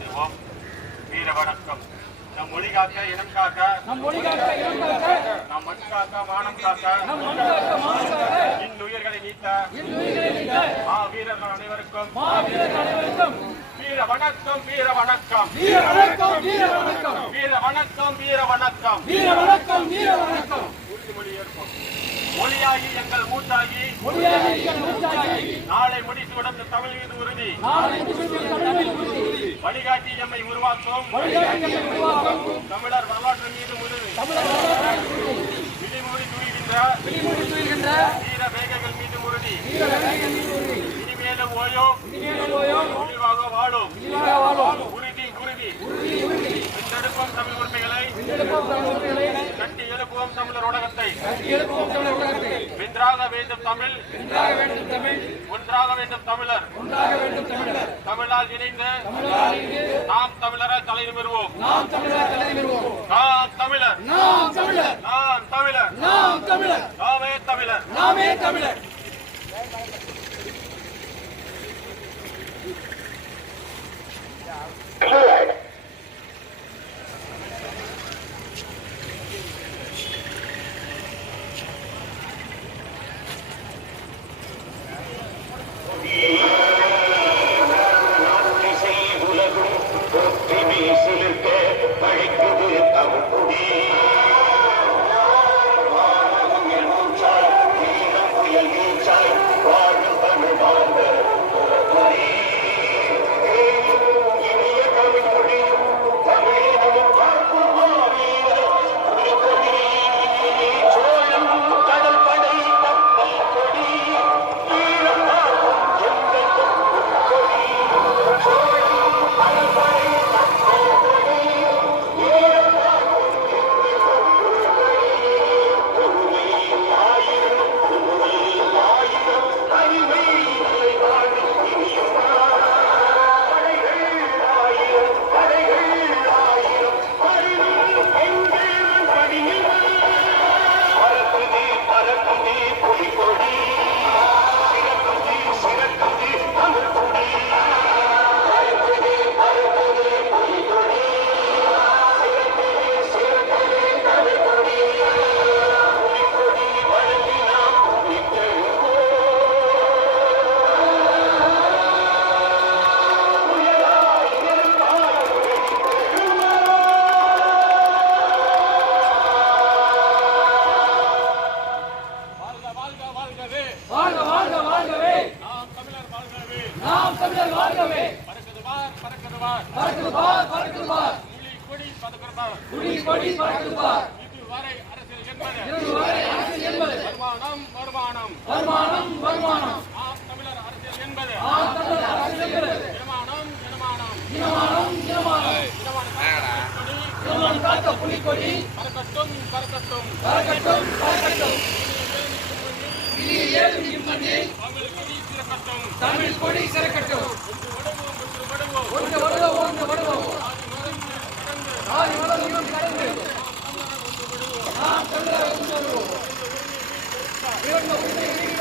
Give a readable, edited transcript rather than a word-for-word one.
செய்வோம். வீர வணக்கம். நம் மொழி காக்க, இனம் காக்க, நம் மண் காக்க, மானம் காக்க, இன்னுயிர்களை நீத்த வீரர்கள் அனைவருக்கும் வீர வணக்கம், வீர வணக்கம், வீர வணக்கம், வீர வணக்கம், வீர வணக்கம், வீர வணக்கம், வீர வணக்கம், வீர வணக்கம். உறுதிமொழி ஏற்போம். மொழியாகி எங்கள் மூத்தாகி, நாளை முடிசூடும் தமிழ் மீது உறுதி, வழிகாட்டி எம்மை உருவாக்கும் தமிழர் வரலாற்று மீது உறுதி, விழிமொழி துணிகின்ற வீர வேகங்கள் மீது உறுதி, இனிமேலும் ஓயோம் முடிவாக வாழும் உறுதி உறுதி. வென்றெடுப்போம் தமிழ் உரிமைகளை, கட்டி எழுப்புவோம் தமிழர் உலகத்தை, வென்றாக வேண்டும் தமிழ், ஒன்றாக வேண்டும் தமிழர், தமிழால் இணைந்து நாம் தமிழரால் தலை நிமிர்வோம். நாம் தமிழர், நாம் தமிழர், நாமே தமிழர், நாமே தமிழர். தமிழ் கொடி சிறக்கட்டும். கடந்து